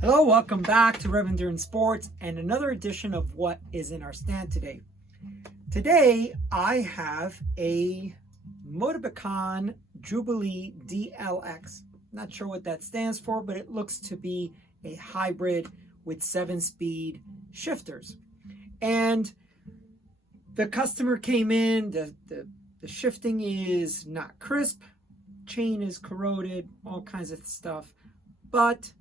Hello, welcome back to Rev Endurance Sports and another edition of what is in our stand today. Today I have a Motobecon Jubilee DLX. Not sure what that stands for, but it looks to be a hybrid with 7-speed shifters. And the customer came in, the shifting is not crisp, chain is corroded, all kinds of stuff, but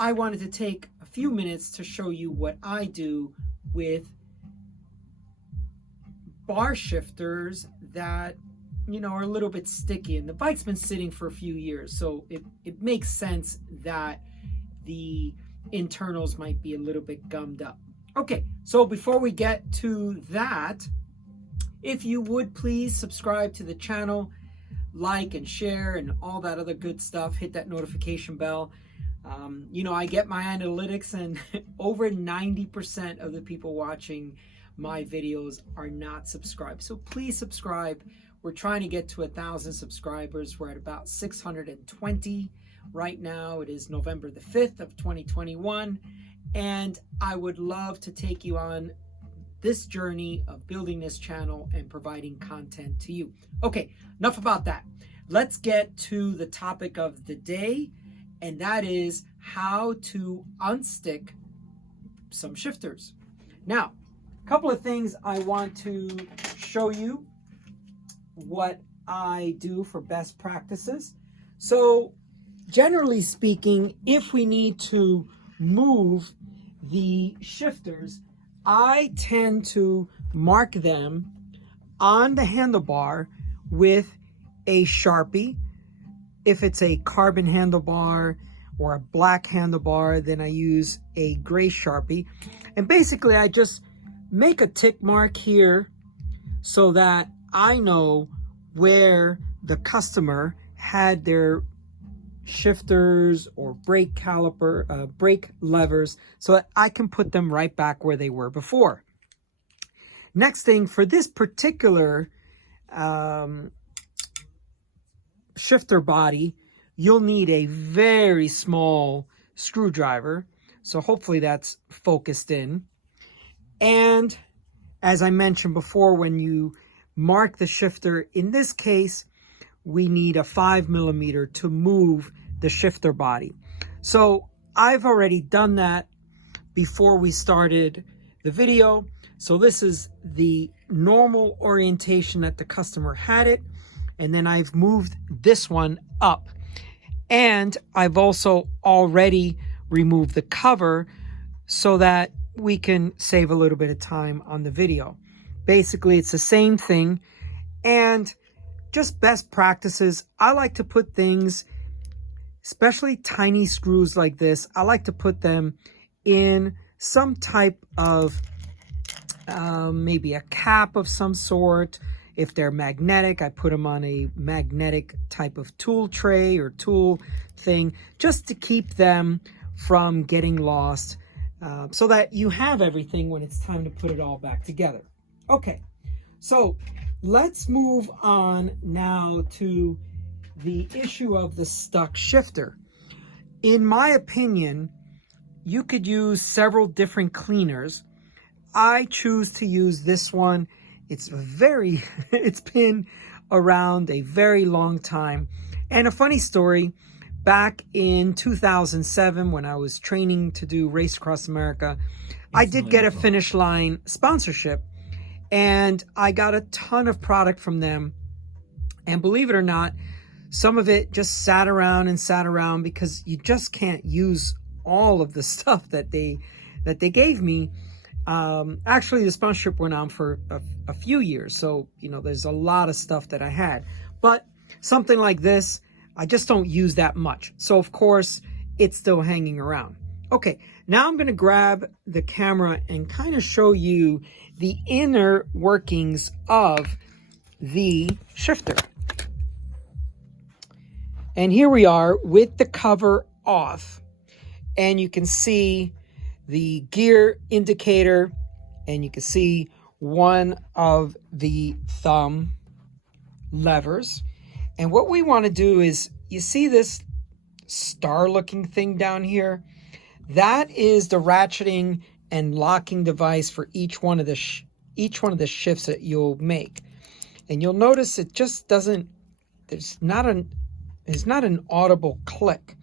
I wanted to take a few minutes to show you what I do with bar shifters that, are a little bit sticky. And the bike's been sitting for a few years, so it makes sense that the internals might be a little bit gummed up. Okay, so before we get to that, if you would please subscribe to the channel, like and share and all that other good stuff, hit that notification bell. I get my analytics and over 90% of the people watching my videos are not subscribed. So please subscribe. We're trying to get to 1,000 subscribers. We're at about 620 right now. It is November the 5th of 2021. And I would love to take you on this journey of building this channel and providing content to you. Okay, enough about that. Let's get to the topic of the day. And that is how to unstick some shifters. Now, a couple of things I want to show you what I do for best practices. So generally speaking, if we need to move the shifters, I tend to mark them on the handlebar with a Sharpie. If it's a carbon handlebar or a black handlebar, then I use a gray Sharpie. And basically I just make a tick mark here so that I know where the customer had their shifters or brake caliper, brake levers, so that I can put them right back where they were before. Next thing, for this particular shifter body, you'll need a very small screwdriver. So hopefully that's focused in. And as I mentioned before, when you mark the shifter, in this case, we need a 5mm to move the shifter body. So I've already done that before we started the video. So this is the normal orientation that the customer had it. And then I've moved this one up. And I've also already removed the cover so that we can save a little bit of time on the video. Basically, it's the same thing. And just best practices, I like to put things, especially tiny screws like this, I like to put them in some type of, maybe a cap of some sort. If they're magnetic, I put them on a magnetic type of tool tray or tool thing, just to keep them from getting lost, so that you have everything when it's time to put it all back together. Okay, so let's move on now to the issue of the stuck shifter. In my opinion, you could use several different cleaners. I choose to use this one. It's been around a very long time. And a funny story, back in 2007, when I was training to do Race Across America, I did get a Finish Line sponsorship, and I got a ton of product from them. And believe it or not, some of it just sat around because you just can't use all of the stuff that they gave me. Actually, the sponsorship went on for a few years, so there's a lot of stuff that I had, but something like this I just don't use that much, so of course it's still hanging around. Okay, now I'm going to grab the camera and kind of show you the inner workings of the shifter. And here we are with the cover off, and you can see the gear indicator, and you can see one of the thumb levers. And what we want to do is, you see this star looking thing down here? that is the ratcheting and locking device for each one of the shifts that you'll make. And you'll notice it just doesn't, there's not an audible click.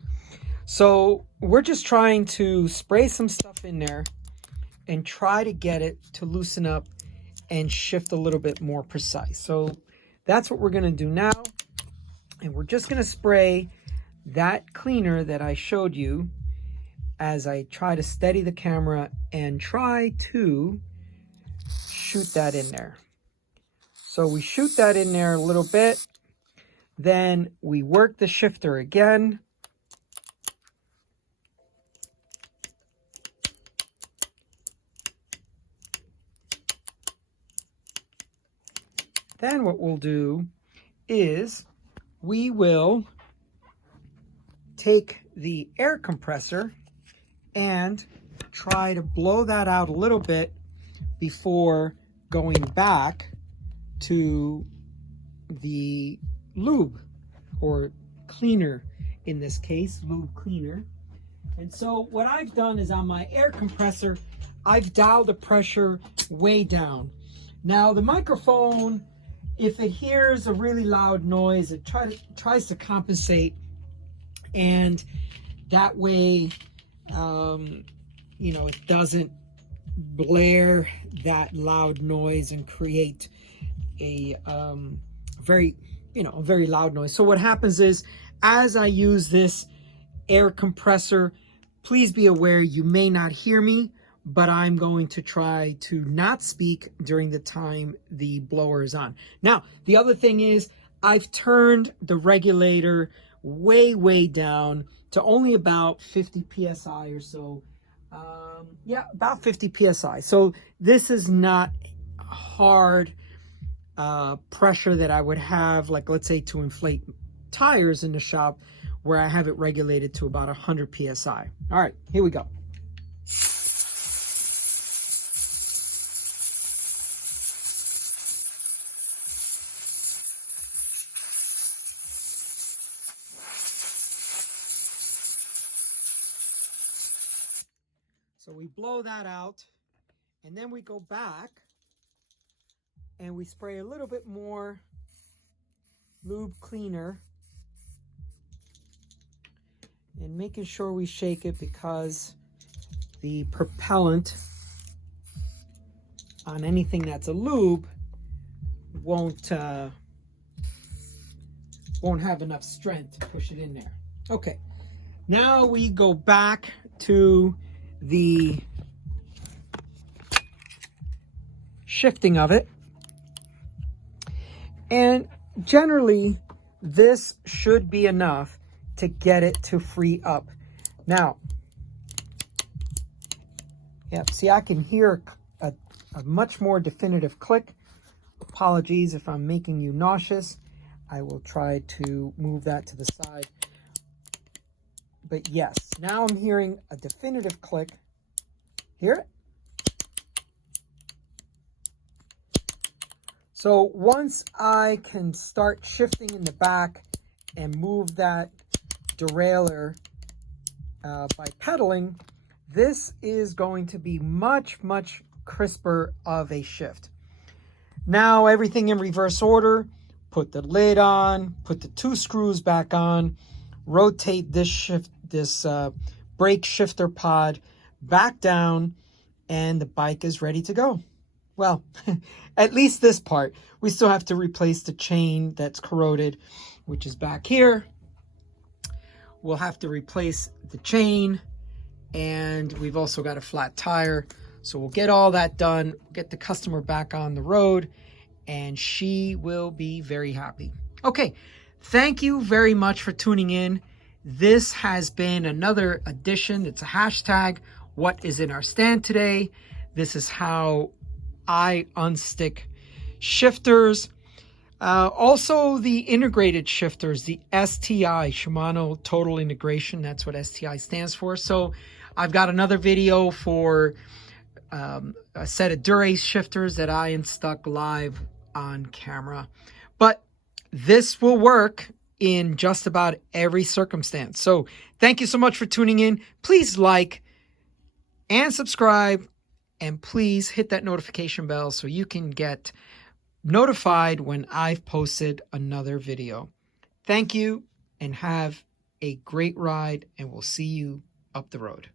So we're just trying to spray some stuff in there and try to get it to loosen up and shift a little bit more precise. So that's what we're going to do now. And we're just going to spray that cleaner that I showed you as I try to steady the camera and try to shoot that in there. So we shoot that in there a little bit. Then we work the shifter again. Then what we'll do is we will take the air compressor and try to blow that out a little bit before going back to the lube, or cleaner in this case, lube cleaner. And so what I've done is on my air compressor, I've dialed the pressure way down. Now the microphone, if it hears a really loud noise, it tries to compensate, and that way, it doesn't blare that loud noise and create a very loud noise. So what happens is, as I use this air compressor, please be aware you may not hear me, but I'm going to try to not speak during the time the blower is on. Now, the other thing is, I've turned the regulator way down to only about 50 psi or so. About 50 psi. So this is not hard pressure that I would have, like, let's say, to inflate tires in the shop, where I have it regulated to about 100 psi. All right, here we go. So we blow that out, and then we go back and we spray a little bit more lube cleaner, and making sure we shake it, because the propellant on anything that's a lube won't have enough strength to push it in there. Okay, now we go back to the shifting of it, and generally this should be enough to get it to free up. Now, see, I can hear a much more definitive click. Apologies if I'm making you nauseous. I will try to move that to the side. But yes, now I'm hearing a definitive click. Hear it? So once I can start shifting in the back and move that derailleur by pedaling, this is going to be much crisper of a shift. Now everything in reverse order. Put the lid on, put the 2 screws back on, rotate this brake shifter pod back down, and the bike is ready to go. Well, at least this part. We still have to replace the chain that's corroded, which is back here. We'll have to replace the chain, and we've also got a flat tire. So we'll get all that done, get the customer back on the road, and she will be very happy. Okay, thank you very much for tuning in. This has been another edition. It's a hashtag, what is in our stand today. This is how I unstick shifters. Also the integrated shifters, the STI, Shimano Total Integration. That's what STI stands for. So I've got another video for a set of Dura-Ace shifters that I unstuck live on camera. But this will work in just about every circumstance. So thank you so much for tuning in. Please like, and subscribe, and please hit that notification bell so you can get notified when I've posted another video. Thank you and have a great ride, and we'll see you up the road.